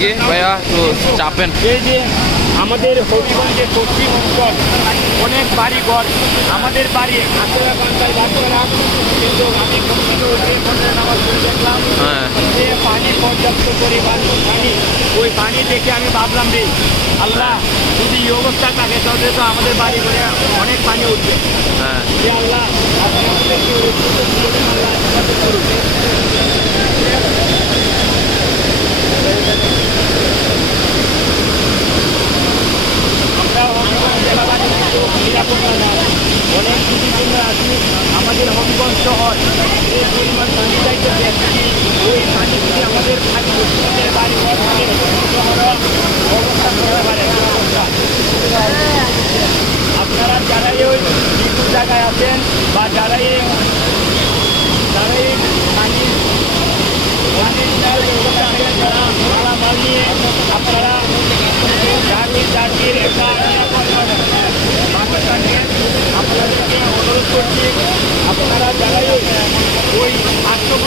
দেখি ভাইয়া একটু চাপেন। এই যে আমাদের হবিগঞ্জের পশ্চিম অঞ্চল অনেক বাড়ি ঘর, আমাদের বাড়ি আসলে বাংলায় বাস করা, কিন্তু আমি নামাজ পড়ে দেখলাম হ্যাঁ যে পানি পর্যাপ্ত পরিমাণ পানি, ওই পানি দেখে আমি ভাবলাম রে আল্লাহ, যদি এই অবস্থা থাকে তাহলে তো আমাদের বাড়ি ঘরে অনেক পানি উঠবে। হ্যাঁ যে আল্লাহ আপনি আমাদেরকে ওই সুযোগ দিলেন, আল্লাহ হেফাজত করুন। আমরা হবিগঞ্জ জেলাবাসী কিন্তু নিরাপত্তা না, অনেক কিছুর জন্য আছি। আমাদের হবিগঞ্জ শহর যে পরিমাণ পানি যাইতেছে, ওই পানি যদি আমাদের আমাদের বাড়ি ঘর আমাদের শহর অবস্থা করতে পারে না অবস্থা। আপনারা যারাই ওই কিছু জায়গায় আছেন বা যারাই পানি যারা মালামাল নিয়ে আপনারা জাকির একটা